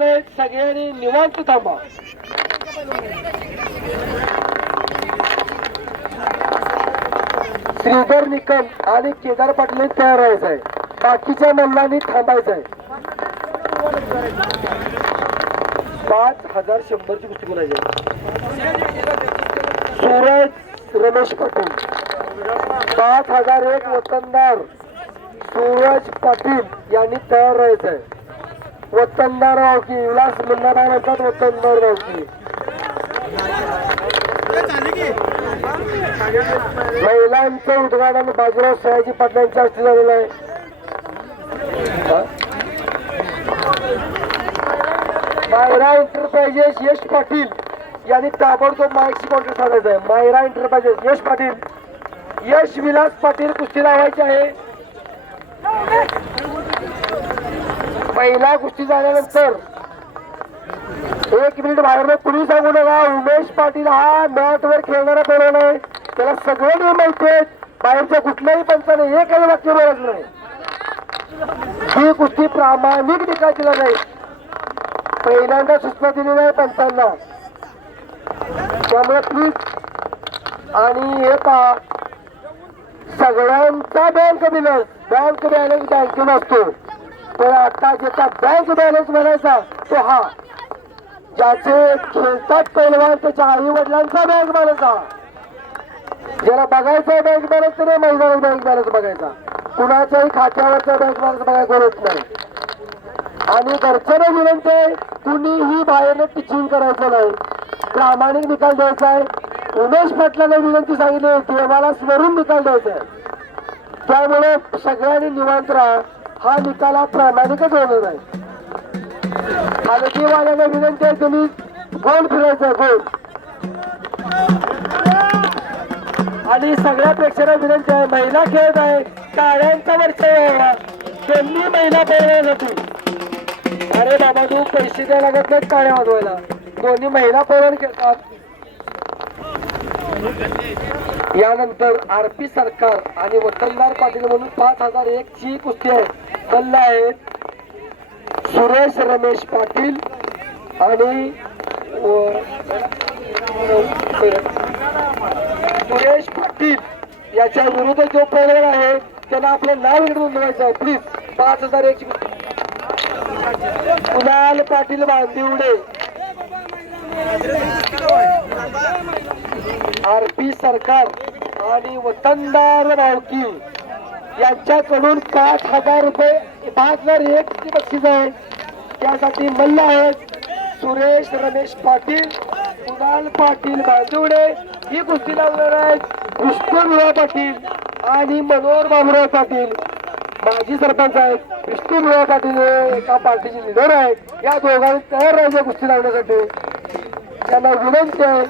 आले सगळ्यांनी निवांत थांबा. श्रीधर निकम आणि केदार पाटील तयार व्हायचं आहे बाकीच्या मल्लांनी थांबायचं आहे पाच हजार शंभरची कुस्ती बोलायची सूरज रमेश पाटील. पाच हजार एक वतनदार सूरज पाटील यांनी तयार राहायचं आहे वतनदार रावकी विलास मुन्नाराव म्हणतात वतनदार रावकी महिलांचं उद्घाटन बाजीराव सयाजी पाटलांच्या हस्ते झालेलं आहे. मायरा एंटरप्राइजेस यश पाटील यांनी ताबडतोब माईकशी कॉन्टॅक्ट साधायचा आहे. मायरा एंटरप्राइजेस यश पाटील. यश विलास पाटील कुस्ती लावायचे आहे. पहिल्या गोष्टी झाल्यानंतर एक मिनिट बाहेर कुणी सांगू नका. उमेश पाटील हा मॅट वर खेळणारा पेलवान आहे? त्याला सगळे नियम माहिती आहेत. बाहेरच्या कुठल्याही पंचाने एकही वाक्य बोलत नाही. ही कुस्ती प्रामाणिक निकाल दिला नाही पहिल्यांदा सूचना दिली नाही पंचांना. त्यामुळे प्लीज आणि हे पहा. सगळ्यांचा बँक दिलं बँक बॅलन्स बँकेत असतो तर आता ज्याचा बँक बॅलन्स म्हणायचा तो हा. ज्याचे खेळतात पैलवान त्याच्या आई वडिलांचा बँक बॅलन्स हा. ज्याला बघायचा बँक बॅलन्स तर महिन्याला बँक बॅलन्स बघायचा. कुणाच्याही खात्यावरचा बँक बॅलन्स बघायचा होत नाही. आणि घरच्याने विनंती आहे कुणीही बाहेरनं पिचिंग करायचं नाही. प्रामाणिक निकाल द्यायचा आहे. उमेश पाटलांना विनंती सांगितली देवाला स्मरून निकाल द्यायचा आहे. त्यामुळे सगळ्यांनी निवांत राहा. हा निकाल हा प्रामाणिकच होणार आहे. हलकीवाल्यांना विनंती आहे तुम्ही गोल फिरायचा गोल. आणि सगळ्या प्रेक्षकांना विनंती आहे महिला खेळत आहे काळ्यांचा वर्ष व्हावा त्यांनी महिला पळवण्यासाठी अरे बाबा तू पैसे द्यायला लागत नाहीत काळ्या वाजवायला. दोन्ही महिला पळवून खेळतात. यानंतर आर पी सरकार आणि वतनदार पाटील म्हणून पाच हजार एक ची कुस्ती आहे. बल्ला आहेत सुरेश रमेश पाटील आणि सुरेश पाटील याच्या विरुद्ध जो पैलवान आहे त्याला आपलं नाव इकडे नोंदवायचं आहे. प्लीज पाच हजार एक कुणाल पाटील बांदिवडे. आर पी सरकार आणि वतनदार रावकी यांच्याकडून पाच हजार रुपये पाच हजार एक बक्षीस आहे. त्यासाठी मल्ल आहेत सुरेश रमेश पाटील कुणाल पाटील बांदिवडे ही कुस्ती लावणार आहेत विष्णू पाटील आणि मनोहर बाबुराव पाटील. माजी सरपंच आहेत. विष्णू पाटील एका पार्टीचे लिडर आहेत. या दोघांनी तयार राहायच्या कुस्ती लावण्यासाठी. त्याला विनंती आहे.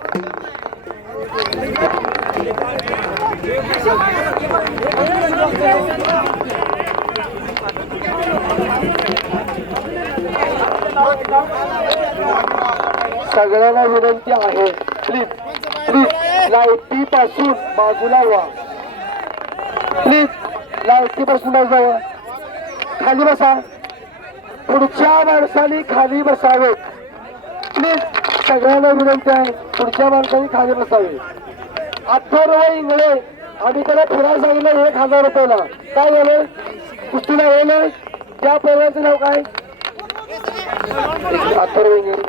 सगळ्यांना विनंती आहे. प्लीज प्लीज लायटी पासून बाजूला व्हा. प्लीज लायटी पासून बाजूला खाली बसा. पुढच्या माणसाने खाली बसावेत. प्लीज सगळ्यांना विनंती आहे पुढच्या माणसाने खाली बसावे. अठरा इंगळे आम्ही त्याला फिरायला सांगितलं एक हजार रुपयाला. काय झालं? कुस्तीला येणं त्या पहिल्याचं नाव काय? अथर्व इंगळे.